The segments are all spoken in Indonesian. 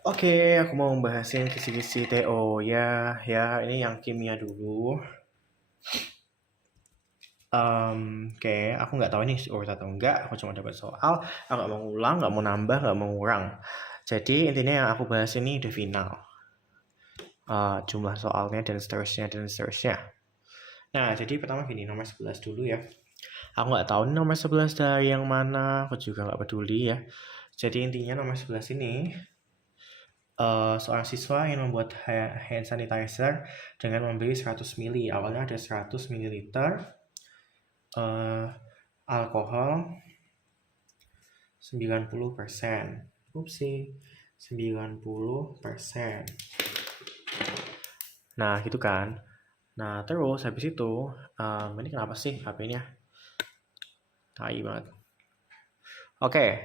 Oke, aku mau bahasin kisi-kisi TO ya ini yang kimia dulu. Oke, aku nggak tahu ini urut atau enggak. Aku cuma dapat soal, aku nggak mau ngulang, nggak mau nambah, nggak mau ngurang. Jadi intinya yang aku bahas ini udah final. Jumlah soalnya dan seterusnya dan seterusnya. Nah, jadi pertama gini, nomor 11 dulu ya. Aku nggak tahu ini nomor 11 dari yang mana, aku juga nggak peduli ya. Jadi intinya nomor 11 ini seorang siswa yang membuat hand sanitizer dengan membeli 100 ml. Awalnya ada 100 ml alkohol 90%. Upsi, 90%. Nah, gitu kan. Nah, terus habis itu, ini kenapa sih HP-nya? Tai banget. Oke,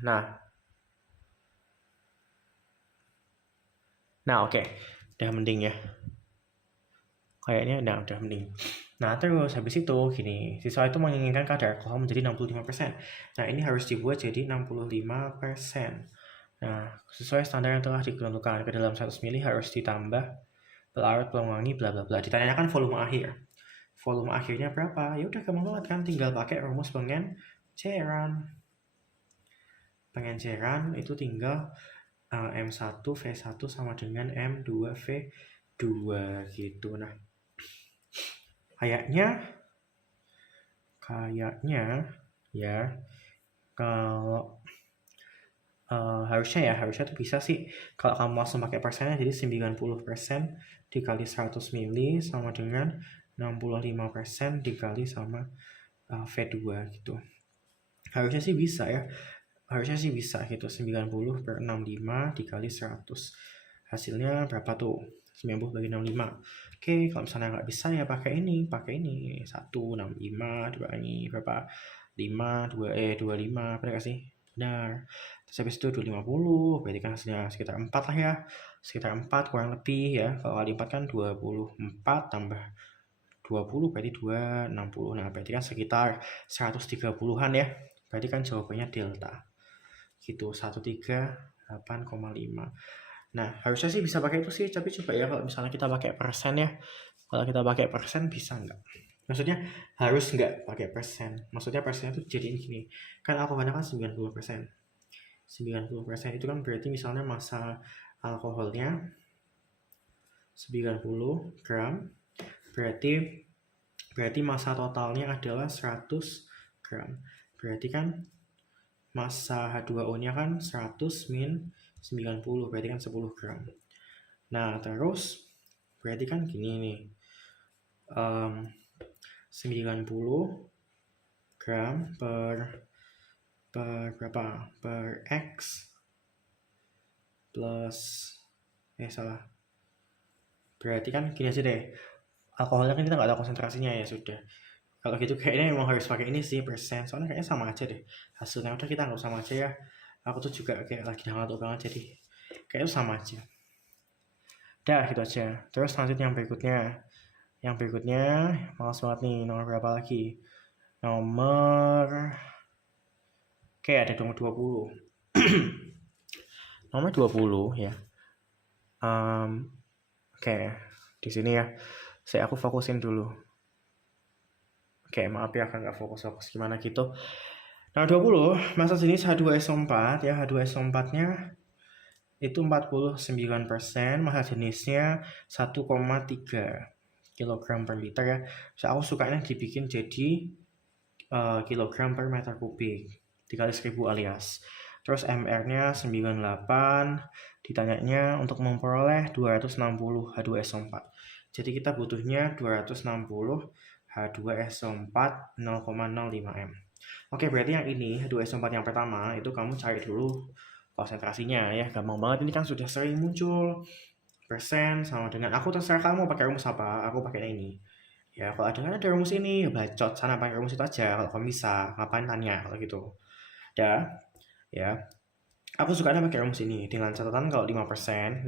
nah, oke, udah mending ya. Kayaknya udah mending. Nah, terus habis itu gini, siswa itu menginginkan kadar alkohol menjadi 65%. Nah, ini harus dibuat jadi 65%. Nah, sesuai standar yang telah ditentukan ke dalam 100 ml harus ditambah pelarut pewangi bla bla bla. Ditanyakan volume akhir. Volume akhirnya berapa? Ya udah gampang banget kan, tinggal pakai rumus pengenceran. Pengenceran itu tinggal M1 V1 sama dengan M2 V2 gitu. Nah, kayaknya ya kalau harusnya tuh bisa sih kalau kamu langsung pakai persennya, jadi 90% dikali 100 ml sama dengan 65% dikali sama V2 gitu. Harusnya sih bisa ya. Harusnya sih bisa gitu, 90 per 65 dikali 100. Hasilnya berapa tuh? 90 bagi 65. Oke, kalau misalnya nggak bisa ya pakai ini. 1, 65, 2 ini berapa? 5, 25, benar nggak sih? Benar. Terus habis itu 250, berarti kan hasilnya sekitar 4 lah ya. Sekitar 4 kurang lebih ya. Kalau kali 4 kan 24 tambah 20 berarti 260. Nah, berarti kan sekitar 130-an ya. Berarti kan jawabannya delta. Gitu, 138,5. Nah, harusnya sih bisa pakai itu sih, tapi coba ya kalau misalnya kita pakai persen ya. Kalau kita pakai persen bisa nggak? Maksudnya harus nggak pakai persen. Maksudnya persennya tuh jadiin gini. Kan alkoholnya kan 90%. 90% itu kan berarti misalnya massa alkoholnya 90 gram. Berarti massa totalnya adalah 100 gram. Berarti kan massa H2O-nya kan 100 min 90, berarti kan 10 gram. Nah, terus berarti kan gini nih. 90 gram per berapa? Per X plus salah. Berarti kan gini aja deh. Alkoholnya kan kita nggak tahu konsentrasinya ya sudah. Kalau gitu kayaknya emang harus pakai ini sih persen. Soalnya kayaknya sama aja deh. Hasilnya udah kita nggak sama aja ya. Aku tuh juga kayak lagi ngantuk banget jadi kayaknya sama aja. Dah gitu aja. Terus lanjut yang berikutnya. Yang berikutnya malas banget nih, nomor berapa lagi? Nomor oke, ada nomor 20. Nomor 20 ya. Oke, di sini ya. Aku fokusin dulu. Oke, maaf ya kan nggak fokus gimana gitu. Nomor 20, massa jenis H2SO4 ya. H2SO4-nya itu 49%, massa jenisnya 1,3 kilogram per liter ya. So, aku sukanya dibikin jadi kilogram per meter kubik dikali 1000 alias. Terus MR-nya 98, ditanyanya untuk memperoleh 260 H2SO4. Jadi kita butuhnya 260 H2SO4 0,05 M. Oke, berarti yang ini H2SO4 yang pertama itu kamu cari dulu konsentrasinya ya. Gampang banget, ini kan sudah sering muncul. Persen sama dengan, aku terserah kamu pakai rumus apa, aku pakai ini. Ya kalau ada rumus ini, bacot sana pakai rumus itu aja. Kalau kamu bisa, ngapain tanya kalau gitu. Ya. Aku sukanya pakai rumus ini dengan catatan kalau 5%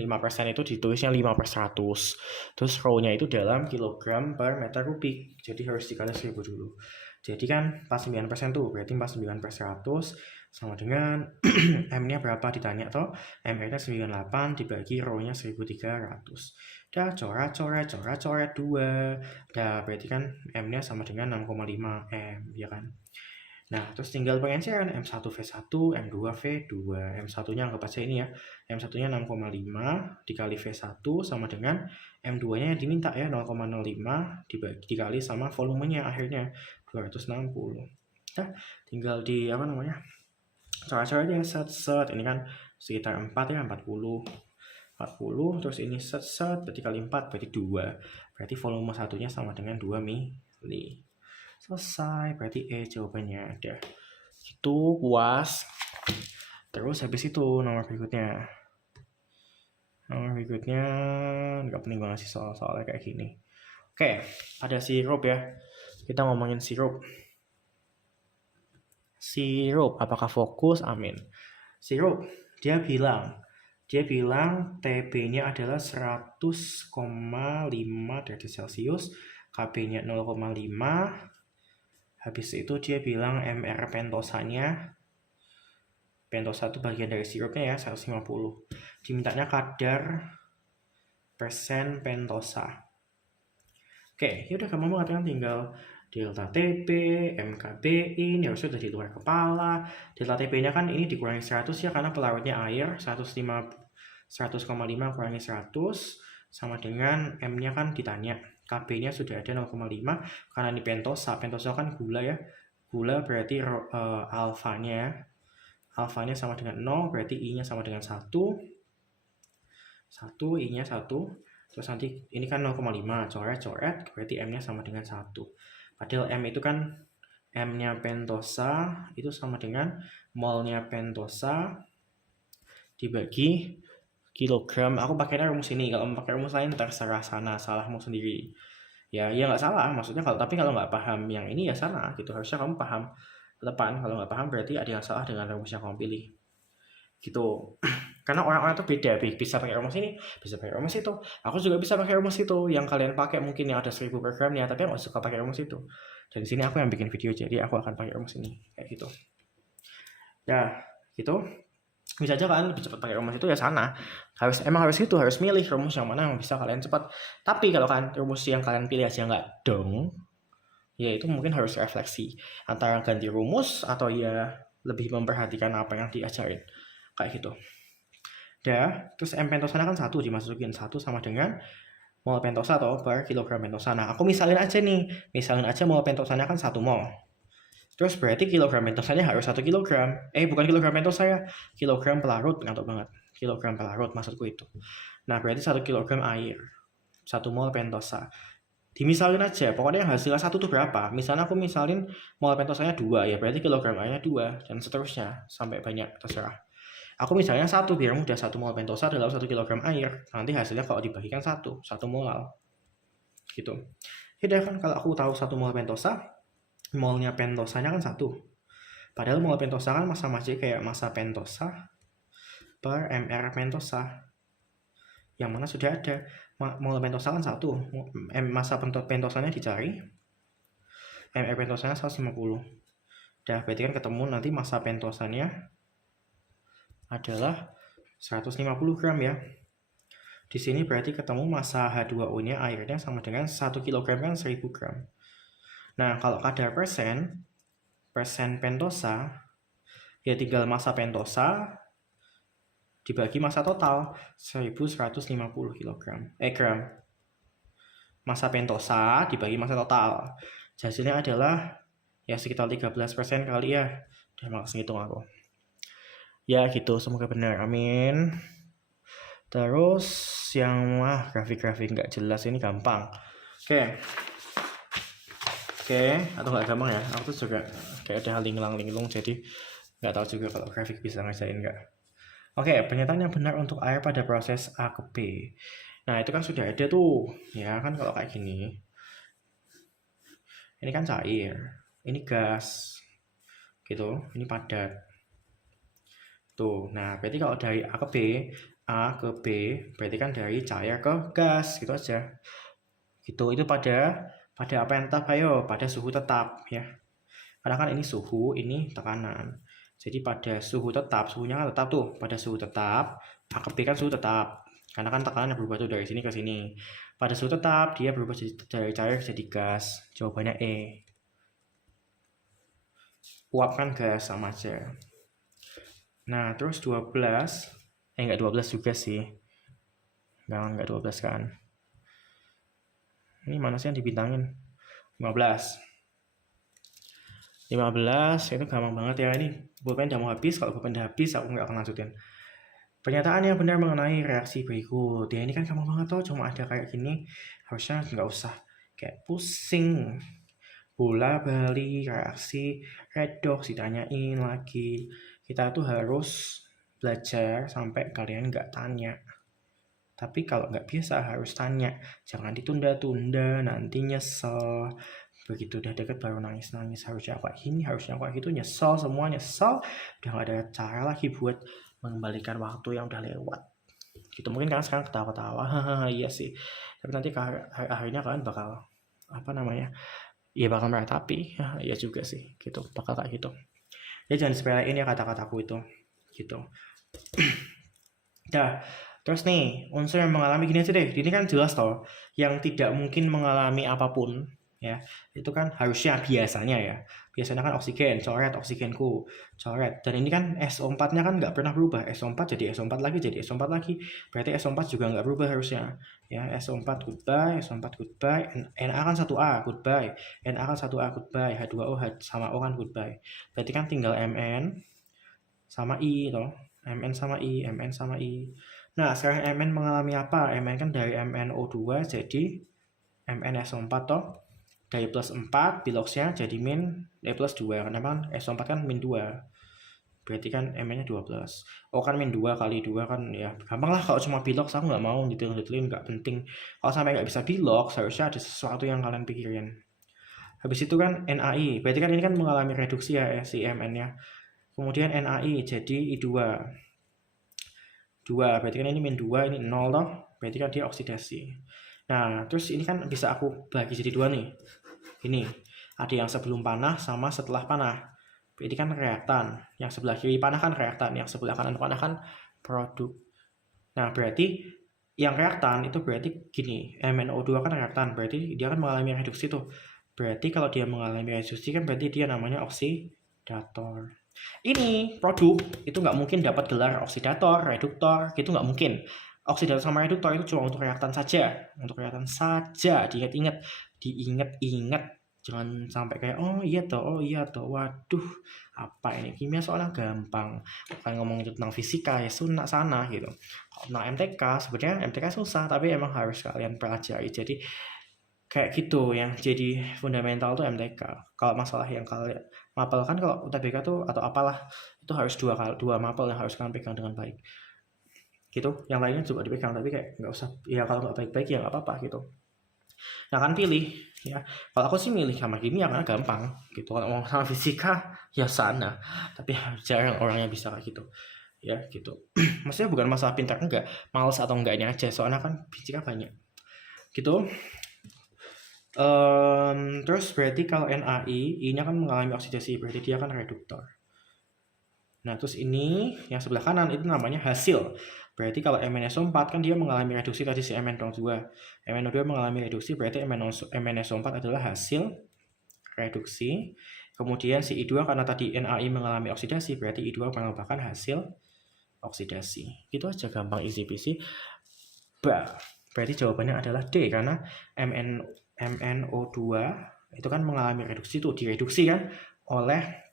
itu ditulisnya 5/100. Terus row-nya itu dalam kilogram per meter kubik. Jadi harus dikali 1000 dulu. Jadi kan 49% tuh, berarti 49/100 sama dengan M-nya berapa ditanya toh, M-nya 98 dibagi rho-nya 1300. Dah coret 2. Dah berarti kan M-nya sama dengan 6,5 M, ya kan. Nah, terus tinggal pengenceran M1 V1, M2 V2. M1-nya anggap aja ini ya. M1-nya 6,5 dikali V1 sama dengan M2-nya yang diminta ya, 0,05 dikali sama volumenya akhirnya 260. Nah, tinggal di apa namanya? Coret-coretnya set ini kan sekitar 4 ya, 40 terus ini set berarti kali 4 berarti 2. Berarti volume satunya sama dengan 2 mili. Selesai, berarti E jawabannya ada. Itu puas. Terus habis itu nomor berikutnya nggak penting banget sih soalnya kayak gini. Oke, ada sirup ya. Kita ngomongin sirup. Apakah fokus? Amin. Sirup, dia bilang TB-nya adalah 100,5 derajat Celcius, KB-nya 0,5. Habis itu dia bilang MR pentosanya, pentosa itu bagian dari sirupnya ya, 150. Dimintanya kadar persen pentosa. Oke, yaudah kamu mengatakan tinggal delta TB, MKBI, ini harusnya udah di luar kepala. Delta TB-nya kan ini dikurangi 100 ya, karena pelarutnya air, 100,5 kurangi 100, sama dengan M-nya kan ditanya. KB-nya sudah ada 0,5, karena ini pentosa kan gula ya. Gula berarti alfanya sama dengan 0, berarti I-nya sama dengan 1, I-nya 1. Terus nanti ini kan 0,5, coret, berarti M-nya sama dengan 1. Padahal M itu kan M-nya pentosa itu sama dengan mol-nya pentosa dibagi kilogram. Aku pakai rumus ini, kalau mau pakai rumus lain terserah sana, salahmu sendiri. Ya nggak salah, maksudnya tapi kalau nggak paham yang ini ya salah gitu. Harusnya kamu paham depan, kalau nggak paham berarti ada yang salah dengan rumus yang kamu pilih. Gitu. Karena orang-orang tuh beda, bisa pakai rumus ini, bisa pakai rumus itu. Aku juga bisa pakai rumus itu. Yang kalian pakai mungkin yang ada 1000 programnya, tapi aku nggak suka pakai rumus itu. Dan di sini aku yang bikin video, jadi aku akan pakai rumus ini kayak gitu. Ya, gitu. Bisa aja kan lebih cepat pakai rumus itu ya sana. Harus itu, harus milih rumus yang mana yang bisa kalian cepat. Tapi kalau kan rumus yang kalian pilih aja nggak dong, ya itu mungkin harus refleksi antara ganti rumus atau ya lebih memperhatikan apa yang diajarin kayak gitu. Terus M pentosanya kan 1 dimasukin, 1 sama dengan mol pentosa atau per kilogram pentosa. Nah, aku misalin aja mol pentosanya kan 1 mol. Terus berarti kilogram pentosanya harus 1 kilogram. Bukan kilogram pentosa ya, kilogram pelarut, ngantuk banget. Kilogram pelarut maksudku itu. Nah, berarti 1 kilogram air, 1 mol pentosa. Dimisalin aja, pokoknya yang hasilnya 1 itu berapa. Misalnya aku misalin mol pentosanya 2, ya berarti kilogram airnya 2, dan seterusnya, sampai banyak, terserah. Aku misalnya 1, biar mudah, 1 mol pentosa dalam 1 kilogram air. Nanti hasilnya kalau dibagikan 1 molal. Gitu. Jadi kan kalau aku tahu 1 mol pentosa, molnya pentosanya kan 1. Padahal mol pentosa kan massa kayak massa pentosa per MR pentosa. Yang mana sudah ada. Mol pentosa kan 1. Massa pentosanya dicari. MR pentosanya 150. Berarti kan ketemu nanti massa pentosanya adalah 150 gram ya. Di sini berarti ketemu massa H2O-nya airnya sama dengan 1 kg kan 1000 gram. Nah, kalau kadar persen pentosa, ya tinggal massa pentosa dibagi massa total 1150 gram. Massa pentosa dibagi massa total. Hasilnya adalah ya sekitar 13% kali ya. Udah malas ngitung aku. Ya gitu, semoga benar, amin. Terus yang grafik-grafik nggak jelas ini gampang. Oke, atau nggak gampang ya? Aku tuh juga kayak udah linglung, jadi nggak tahu juga kalau grafik bisa ngerjain nggak. Oke, pernyataan yang benar untuk air pada proses A ke B. Nah itu kan sudah ada tuh, ya kan kalau kayak gini. Ini kan cair, ini gas, gitu, ini padat. Tuh, nah berarti kalau dari A ke B, berarti kan dari cair ke gas, gitu aja. Gitu, itu pada apa yang tetap, pada suhu tetap ya. Karena kan ini suhu, ini tekanan. Jadi pada suhu tetap, suhunya kan tetap tuh, pada suhu tetap, AKB kan suhu tetap. Karena kan tekanannya berubah tuh dari sini ke sini. Pada suhu tetap, dia berubah dari cair jadi gas. Jawabannya E. Uap kan gas sama aja. Nah, terus 12. Enggak 12 juga sih. Enggak 12 kan. Ini mana sih yang dibintangin? 15. 15 itu gampang banget ya. Ini pulpen udah mau habis. Kalau pulpen udah habis, aku nggak akan lanjutin. Pernyataan yang benar mengenai reaksi berikut. Ya ini kan gampang banget tuh. Cuma ada kayak gini. Harusnya nggak usah kayak pusing. Bola balik, reaksi, redoks, ditanyain lagi. Kita tuh harus belajar sampai kalian nggak tanya. Tapi kalau nggak biasa harus tanya. Jangan ditunda-tunda, nanti nyesel. Begitu udah deket baru nangis-nangis. Harusnya kayak gini, harusnya kayak gitu. Nyesel, semua nyesel. Udah nggak ada cara lagi buat mengembalikan waktu yang udah lewat. Gitu mungkin kan sekarang ketawa-tawa. Iya sih. Tapi nanti akhirnya kalian bakal ya bakal meratapi. Iya juga sih. Gitu, bakal kayak gitu. Ya jangan sepelein ya kata-kataku itu. Gitu. Dah. Terus nih, unsur yang mengalami gini aja deh. Ini kan jelas toh, yang tidak mungkin mengalami apapun, ya. Itu kan harusnya biasanya ya. Biasanya kan oksigen, coret oksigenku, coret. Dan ini kan SO4-nya kan nggak pernah berubah. SO4 jadi SO4 lagi, jadi SO4 lagi. Berarti SO4 juga nggak berubah harusnya. Ya, SO4 goodbye, SO4 goodbye. Na kan 1A, goodbye. Na kan 1A, goodbye. H2O sama O kan goodbye. Berarti kan tinggal Mn sama I toh. Mn sama I, Mn sama I. Nah, sekarang Mn mengalami apa? Mn kan dari MnO2 jadi MnSO4 toh. Dari plus 4, biloxnya jadi plus 2. Karena kan SO4 kan min 2. Berarti kan Mn-nya 12. O kan min 2 kali 2 kan ya. Gampang lah kalau cuma bilox, aku nggak mau detail-detailin, nggak penting. Kalau sampai nggak bisa bilox, harusnya ada sesuatu yang kalian pikirin. Habis itu kan NaI. Berarti kan ini kan mengalami reduksi ya si Mn-nya. Kemudian NaI jadi I2. 2, berarti kan ini min 2, ini 0 toh, berarti kan dia oksidasi. Nah, terus ini kan bisa aku bagi jadi 2 nih. Ini, ada yang sebelum panah sama setelah panah. Berarti kan reaktan. Yang sebelah kiri panah kan reaktan, yang sebelah kanan panah kan produk. Nah, berarti yang reaktan itu berarti gini, MnO2 kan reaktan, berarti dia kan mengalami reduksi tuh. Berarti kalau dia mengalami reduksi kan berarti dia namanya oksidator. Ini produk itu nggak mungkin dapat gelar oksidator, reduktor, gitu nggak mungkin. Oksidator sama reduktor itu cuma untuk reaktan saja, diingat-ingat, jangan sampai kayak oh iya toh, waduh apa ini kimia soalnya gampang, bukan ngomongin tentang fisika ya sana gitu. Kalau tentang MTK sebenarnya MTK susah tapi emang harus kalian pelajari, jadi kayak gitu yang jadi fundamental tuh MTK. Kalau masalah yang kalian mapel kan kalau UTBK tuh atau apalah itu harus dua mapel yang harus kalian pegang dengan baik gitu. Yang lainnya juga dipegang tapi kayak nggak usah ya, kalau nggak baik-baik ya nggak apa-apa gitu. Nah kan pilih ya, kalau aku sih milih sama kimia karena gampang gitu. Kalau mau sama fisika ya sana, tapi jarang orangnya bisa kayak gitu ya gitu. Maksudnya bukan masalah pintar enggak, males atau enggaknya aja, soalnya kan fisika banyak gitu. Terus berarti kalau NaI, I-nya kan mengalami oksidasi, berarti dia kan reduktor. Nah, terus ini yang sebelah kanan itu namanya hasil. Berarti kalau MnSO4 kan dia mengalami reduksi tadi si MnO2. MnO2 mengalami reduksi, berarti MnSO4 adalah hasil reduksi. Kemudian si I2 karena tadi NaI mengalami oksidasi, berarti I2 merupakan hasil oksidasi. Itu aja gampang, easy peasy. Berarti jawabannya adalah D karena MnO2 itu kan mengalami reduksi tuh, direduksi kan oleh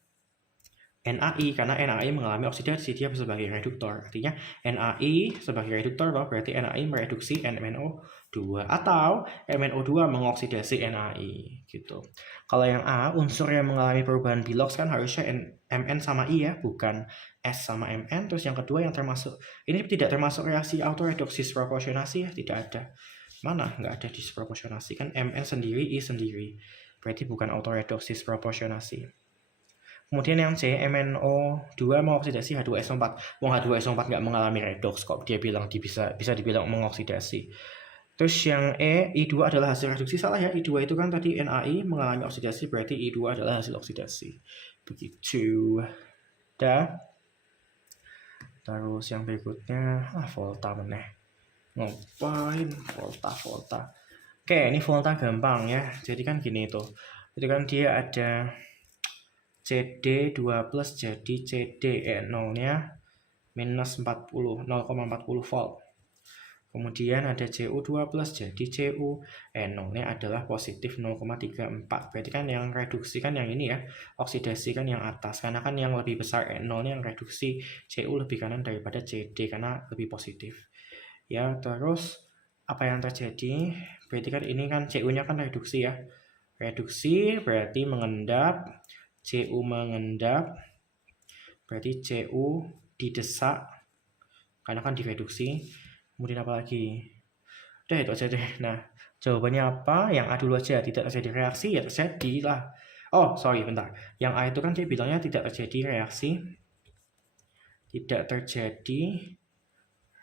NaI karena NaI mengalami oksidasi, dia sebagai reduktor. Artinya NaI sebagai reduktor loh, berarti NaI mereduksi MnO2 atau MnO2 mengoksidasi NaI gitu. Kalau yang A, unsur yang mengalami perubahan bilox kan harusnya Mn sama I ya, bukan S sama Mn. Terus yang kedua yang termasuk, ini tidak termasuk reaksi autoreduksis proporsionasi ya, tidak ada. Mana? Nggak ada disproporsionasi kan, Mn sendiri, I sendiri. Berarti bukan autoreduksis proporsionasi. Kemudian yang C, MnO2 mengoksidasi H2SO4. Wong H2SO4 nggak mengalami redox kok, dia bilang bisa dibilang mengoksidasi. Terus yang E, I2 adalah hasil reduksi. Salah ya, I2 itu kan tadi NaI mengalami oksidasi, berarti I2 adalah hasil oksidasi. Begitu. Dah. Terus yang berikutnya, volta meneh. Ngapain volta? Oke, ini volta gampang ya. Jadi kan gini tuh. Jadi kan dia ada CD 2 plus jadi CD nolnya minus 40, 0,40 volt. Kemudian ada CU2 plus jadi CU nolnya adalah positif 0,34. Berarti kan yang reduksi kan yang ini ya, oksidasi kan yang atas. Karena kan yang lebih besar nolnya yang reduksi, CU lebih kanan daripada CD karena lebih positif. Ya, terus apa yang terjadi? Berarti kan ini kan CU-nya kan reduksi ya. Reduksi berarti mengendap, CU mengendap, berarti CU didesak karena kan direduksi. Kemudian apa lagi? Udah itu aja deh. Nah, jawabannya apa? Yang A dulu aja. Tidak terjadi reaksi, ya terjadi lah. Oh, sorry, bentar. Yang A itu kan dia bilangnya tidak terjadi reaksi. Tidak terjadi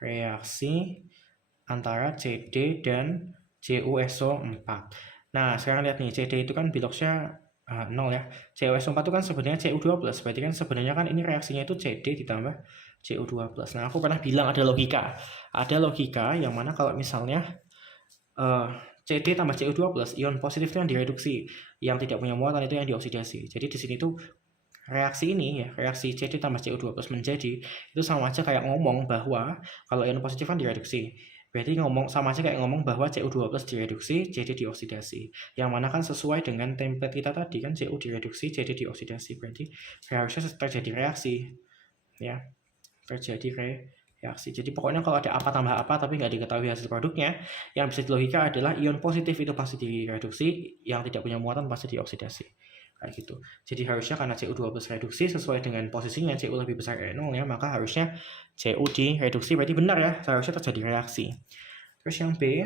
reaksi antara CD dan CuSO4. Nah, sekarang lihat nih. CD itu kan biloxnya 0 ya. CuSO4 itu kan sebenarnya Cu2+. Berarti kan sebenarnya kan ini reaksinya itu CD ditambah Cu2+. Nah, aku pernah bilang ada logika. Ada logika yang mana kalau misalnya CD tambah Cu2+, ion positif itu yang direduksi. Yang tidak punya muatan itu yang dioksidasi. Jadi di sini tuh reaksi ini ya, reaksi CD tambah Cu2+ menjadi, itu sama aja kayak ngomong bahwa kalau ion positif kan direduksi. Berarti sama aja kayak ngomong bahwa Cu2+ direduksi, CD dioksidasi. Yang mana kan sesuai dengan template kita tadi kan, Cu direduksi, CD dioksidasi. Berarti harusnya terjadi reaksi. Ya, terjadi reaksi. Jadi pokoknya kalau ada apa tambah apa tapi nggak diketahui hasil produknya, yang bisa dilogika adalah ion positif itu pasti direduksi, yang tidak punya muatan pasti dioksidasi. Kayak gitu. Jadi harusnya karena Cu2+ reduksi sesuai dengan posisinya Cu lebih besar dari 0 ya, maka harusnya Cu direduksi, berarti benar ya, seharusnya terjadi reaksi. Terus yang B,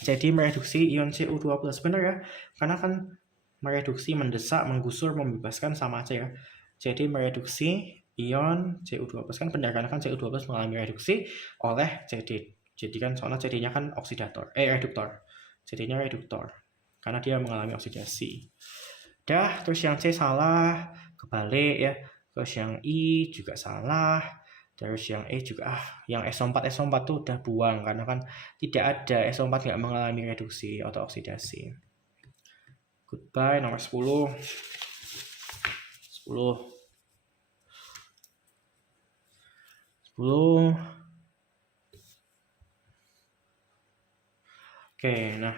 jadi mereduksi ion Cu2+, benar ya, karena kan mereduksi, mendesak, menggusur, membebaskan sama aja ya. Jadi mereduksi ion Cu2+ kan benar, karena kan Cu2+ mengalami reduksi oleh CD. Jadi kan soalnya CD-nya kan reduktor. CD-nya reduktor karena dia mengalami oksidasi. Dah, terus yang C salah, kebalik ya. Terus yang I juga salah. Terus yang E juga yang SO4 tuh udah buang karena kan tidak ada, SO4 nggak mengalami reduksi atau oksidasi. Goodbye, nomor 10. 10. Oke, nah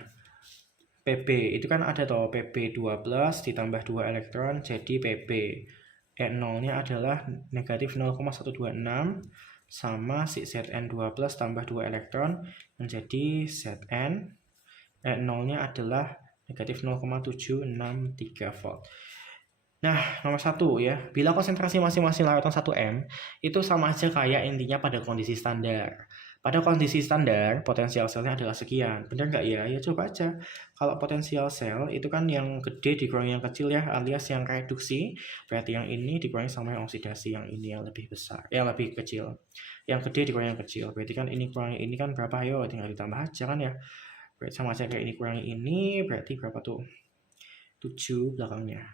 Pb itu kan ada toh, Pb 12 ditambah 2 elektron jadi Pb E0-nya adalah negatif 0,126 sama si Zn12 tambah 2 elektron menjadi Zn. E0-nya adalah negatif 0,763 volt. Nah, nomor 1 ya, bila konsentrasi masing-masing larutan 1M itu sama aja kayak intinya pada kondisi standar. Pada kondisi standar, potensial selnya adalah sekian. Benar nggak ya? Ya coba aja. Kalau potensial sel itu kan yang gede dikurangi yang kecil ya, alias yang reduksi. Berarti yang ini dikurangi sama yang oksidasi, yang ini yang lebih besar, yang lebih kecil. Yang gede dikurangi yang kecil. Berarti kan ini kurangi ini kan berapa? Yo, tinggal ditambah aja kan ya. Berarti sama aja kayak ini kurangi ini, berarti berapa tuh? 7 belakangnya.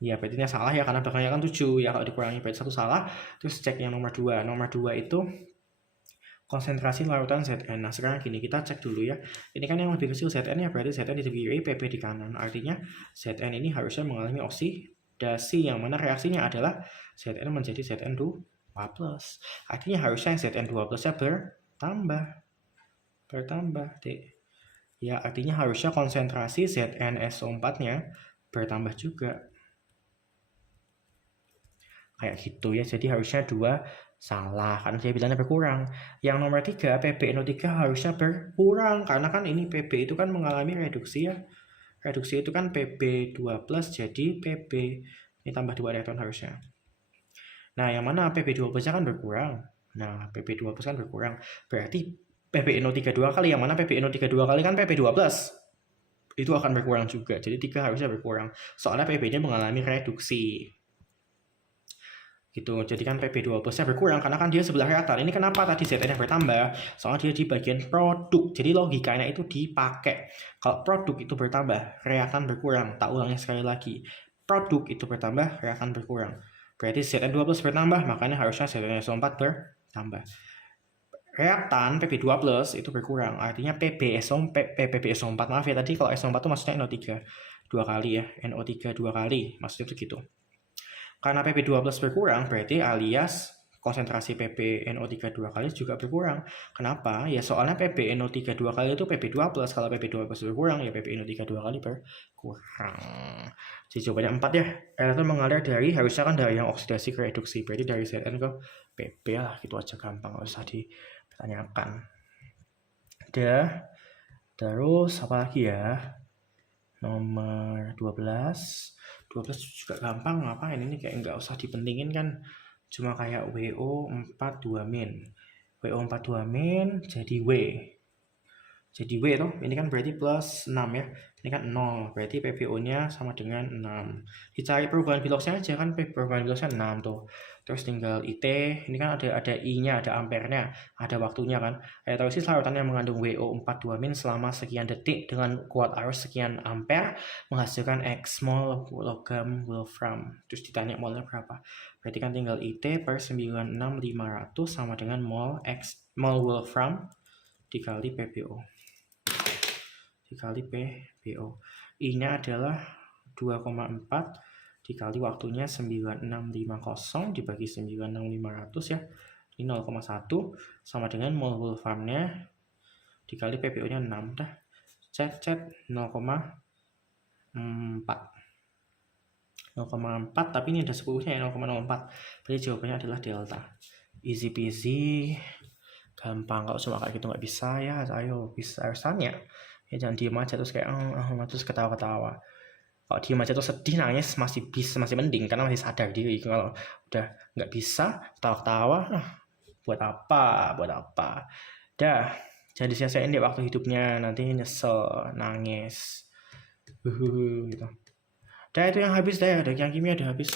Ya, berarti ini salah ya, karena belakangnya kan 7 ya, kalau dikurangi berarti 1 salah. Terus cek yang nomor 2. Nomor 2 itu konsentrasi larutan Zn. Nah, sekarang gini, kita cek dulu ya. Ini kan yang lebih kecil Zn ya, berarti Zn di kiri, Pp di kanan. Artinya Zn ini harusnya mengalami oksidasi, yang mana reaksinya adalah Zn menjadi Zn2+. Artinya harusnya Zn2+-nya bertambah, dek. Ya, artinya harusnya konsentrasi ZnSO4-nya bertambah juga. Kayak gitu ya, jadi harusnya 2 salah karena dia bilangnya berkurang. Yang nomor 3, PbNO3 harusnya berkurang karena kan ini Pb itu kan mengalami reduksi ya. Reduksi itu kan Pb2+ jadi Pb ini tambah 2 elektron harusnya. Nah, yang mana Pb2+-nya kan berkurang. Nah, Pb2+ kan berkurang. Berarti PbNO3 2 kali, yang mana PbNO3 2 kali kan Pb2+. Itu akan berkurang juga. Jadi 3 harusnya berkurang. Soalnya Pb-nya mengalami reduksi. Gitu. Jadi kan Pb2+-nya berkurang karena kan dia sebelah reaktan. Ini kenapa tadi Zn-nya bertambah? Soalnya dia di bagian produk. Jadi logikanya itu dipakai. Kalau produk itu bertambah, reaktan berkurang. Tak ulangnya sekali lagi. produk itu bertambah, reaktan berkurang. Berarti Zn2+ bertambah, makanya harusnya Zn-SO4 bertambah. Reaktan Pb2+ itu berkurang, artinya PbSO4, maaf ya, tadi kalau SO4 itu maksudnya NO3 2 kali ya, NO3 2 kali, maksudnya itu gitu. Karena Pb2+ berkurang, berarti alias konsentrasi PbNO3 2 kali juga berkurang. Kenapa? Ya soalnya PbNO3 2 kali itu Pb2+, kalau Pb2+ berkurang, ya PbNO3 2 kali berkurang. Jadi jawabannya 4 ya. Elektron mengalir dari, harusnya kan dari yang oksidasi ke reduksi, berarti dari Zn ke Pb lah, gitu aja gampang, nggak usah ditanyakan. Udah. Terus apa lagi ya? Nomor 12 juga gampang, ngapain ini, kayak nggak usah dipentingin kan, cuma kayak WO42-. WO42- jadi W itu ini kan berarti plus 6 ya, ini kan 0, berarti PbO nya sama dengan 6. Dicari perubahan biloxnya aja kan, perubahan biloxnya 6 tuh, terus tinggal IT, ini kan ada I nya, ada ampernya, ada waktunya kan. Elektrolisis larutan yang mengandung WO42- selama sekian detik dengan kuat arus sekian ampere menghasilkan X mol logam Wolfram. Terus ditanya molnya berapa, berarti kan tinggal IT per 96.500 sama dengan mol Wolfram dikali PbO. Dikali PbO. I-nya adalah 2,4 dikali waktunya 9650 dibagi 96.500 ya. Ini 0,1 sama dengan mol Wolframnya dikali PbO-nya 6 dah. Cek 0,4. 0,4, tapi ini ada 10-nya ya, 0,04. Berarti jawabannya adalah delta. Easy peasy. Gampang, kalau cuma kayak gitu nggak bisa ya. Ayo, bisa harus tanya. Ya jangan diem aja terus kayak terus ketawa-ketawa. Kalau diem aja terus sedih nangis masih mending karena masih sadar diri. Kalau udah nggak bisa ketawa-ketawa, buat apa? Dah, jangan disia-siain deh waktu hidupnya, nanti nyesel, nangis, gitu. Dah itu yang habis dah, yang kimia udah habis.